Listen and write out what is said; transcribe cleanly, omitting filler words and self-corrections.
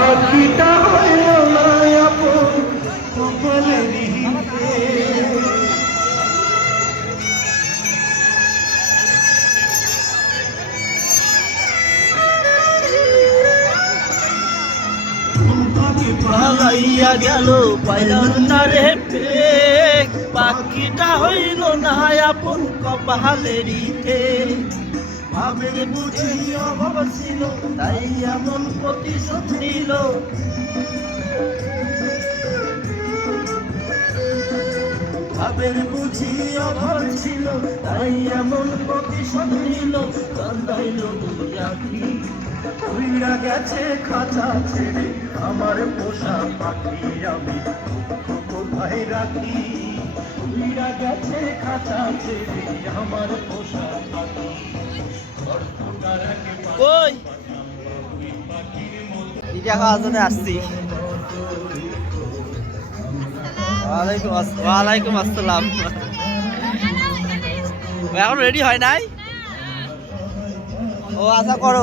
পাখিটা হইল না আপন কপালেরই পালাইয়া গেল পাইলাম না রে পেক পাখিটা হইল না আপন কপালেরই ভাবের বুঝি অভাব ছিল তাই এমন প্রতিশোধ নিল ভাবের বুঝি অভাব ছিল তাই এমন প্রতিশোধ নিল কান্দাইল রাখি উইরা গেছে খাঁচা ছেড়ে আমার পোষা পাখি আমি কোথায় রাখি উইরা গেছে খাঁচা ছেড়ে আমার পোষা পাখি কই এটা খাওয়ার জন্য আসছি ওয়ালাইকুম আসসালাম এখন রেডি হয় নাই ও আশা করো